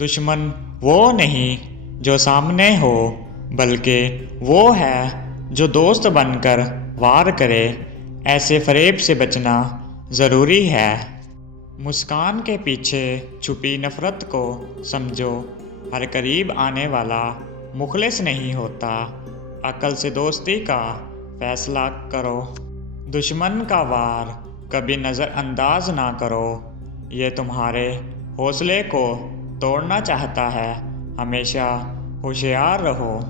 دشمن وہ نہیں جو سامنے ہو، بلکہ وہ ہے جو دوست بن کر وار کرے۔ ایسے فریب سے بچنا ضروری ہے۔ مسکان کے پیچھے چھپی نفرت کو سمجھو۔ ہر قریب آنے والا مخلص نہیں ہوتا۔ عقل سے دوستی کا فیصلہ کرو۔ دشمن کا وار کبھی نظر انداز نہ کرو۔ یہ تمہارے حوصلے کو توڑنا چاہتا ہے۔ ہمیشہ ہوشیار رہو۔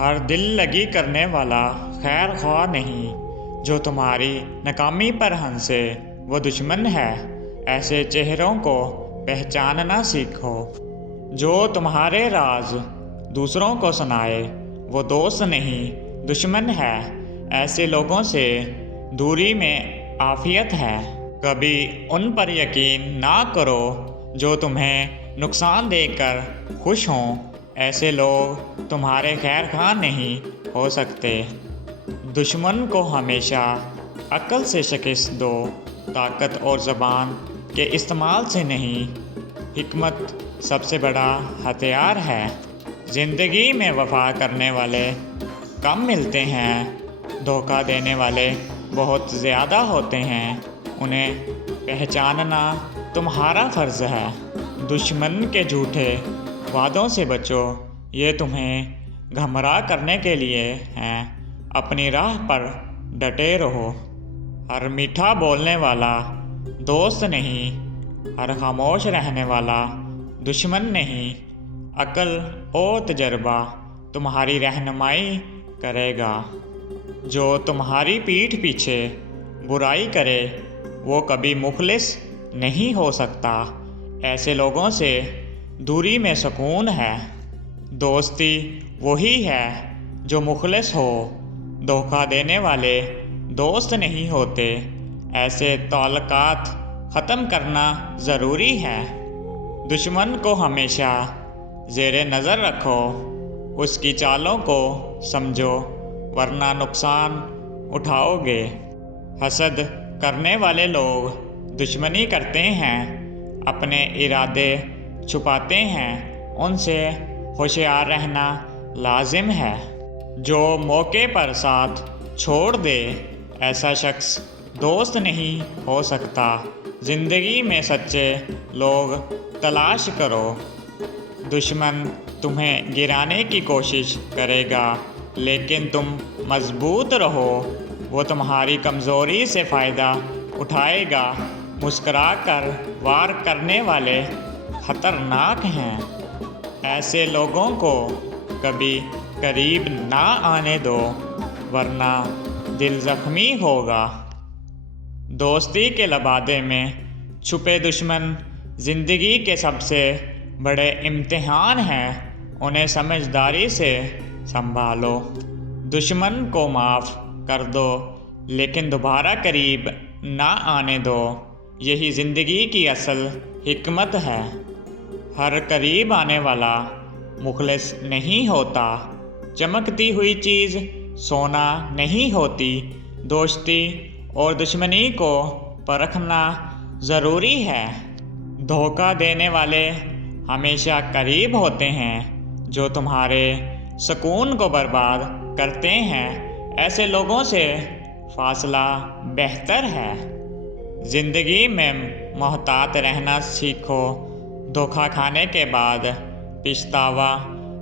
ہر دل لگی کرنے والا خیر خواہ نہیں۔ جو تمہاری ناکامی پر ہنسے وہ دشمن ہے۔ ایسے چہروں کو پہچاننا سیکھو۔ جو تمہارے راز دوسروں کو سنائے وہ دوست نہیں دشمن ہے۔ ایسے لوگوں سے دوری میں عافیت ہے۔ کبھی ان پر یقین نہ کرو جو تمہیں نقصان دے کر خوش ہوں۔ ایسے لوگ تمہارے خیر خواہ نہیں ہو سکتے۔ دشمن کو ہمیشہ عقل سے شکست دو، طاقت اور زبان کے استعمال سے نہیں۔ حکمت سب سے بڑا ہتھیار ہے۔ زندگی میں وفا کرنے والے کم ملتے ہیں، دھوکہ دینے والے بہت زیادہ ہوتے ہیں۔ انہیں پہچاننا تمہارا فرض ہے۔ دشمن کے جھوٹے وعدوں سے بچو، یہ تمہیں گمراہ کرنے کے لیے ہیں۔ اپنی راہ پر ڈٹے رہو۔ ہر میٹھا بولنے والا دوست نہیں، ہر خاموش رہنے والا دشمن نہیں۔ عقل اور تجربہ تمہاری رہنمائی کرے گا۔ جو تمہاری پیٹھ پیچھے برائی کرے وہ کبھی مخلص نہیں ہو سکتا۔ ایسے لوگوں سے دوری میں سکون ہے۔ دوستی وہی ہے جو مخلص ہو، دھوکہ دینے والے دوست نہیں ہوتے۔ ایسے تعلقات ختم کرنا ضروری ہے۔ دشمن کو ہمیشہ زیر نظر رکھو، اس کی چالوں کو سمجھو، ورنہ نقصان اٹھاؤ گے۔ حسد کرنے والے لوگ دشمنی کرتے ہیں، اپنے ارادے چھپاتے ہیں۔ ان سے ہوشیار رہنا لازم ہے۔ جو موقع پر ساتھ چھوڑ دے ایسا شخص دوست نہیں ہو سکتا۔ زندگی میں سچے لوگ تلاش کرو۔ دشمن تمہیں گرانے کی کوشش کرے گا، لیکن تم مضبوط رہو۔ وہ تمہاری کمزوری سے فائدہ اٹھائے گا۔ مسکرا کر وار کرنے والے خطرناک ہیں۔ ایسے لوگوں کو کبھی قریب نہ آنے دو، ورنہ دل زخمی ہوگا۔ دوستی کے لبادے میں چھپے دشمن زندگی کے سب سے بڑے امتحان ہیں۔ انہیں سمجھداری سے سنبھالو۔ دشمن کو معاف کر دو، لیکن دوبارہ قریب نہ آنے دو۔ یہی زندگی کی اصل حکمت ہے۔ ہر قریب آنے والا مخلص نہیں ہوتا۔ چمکتی ہوئی چیز سونا نہیں ہوتی۔ دوستی اور دشمنی کو پرکھنا ضروری ہے۔ دھوکہ دینے والے ہمیشہ قریب ہوتے ہیں، جو تمہارے سکون کو برباد کرتے ہیں۔ ایسے لوگوں سے فاصلہ بہتر ہے۔ زندگی میں محتاط رہنا سیکھو۔ دھوکہ کھانے کے بعد پچھتاوا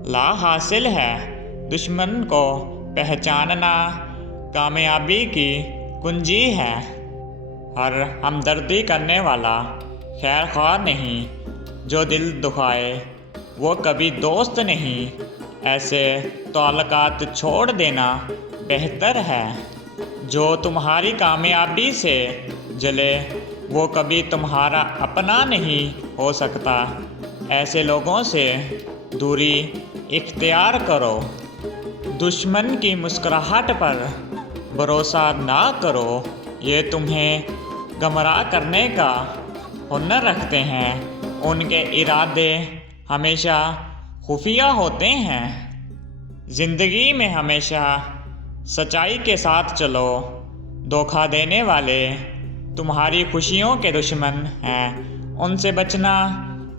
لا حاصل ہے۔ دشمن کو پہچاننا کامیابی کی کنجی ہے۔ ہر ہمدردی کرنے والا خیر خواہ نہیں۔ جو دل دکھائے وہ کبھی دوست نہیں۔ ایسے تعلقات چھوڑ دینا بہتر ہے۔ جو تمہاری کامیابی سے جلے وہ کبھی تمہارا اپنا نہیں ہو سکتا۔ ایسے لوگوں سے دوری اختیار کرو۔ دشمن کی مسکراہٹ پر بھروسہ نہ کرو۔ یہ تمہیں گمراہ کرنے کا ہنر رکھتے ہیں۔ ان کے ارادے ہمیشہ خفیہ ہوتے ہیں۔ زندگی میں ہمیشہ سچائی کے ساتھ چلو۔ دھوکہ دینے والے تمہاری خوشیوں کے دشمن ہیں۔ ان سے بچنا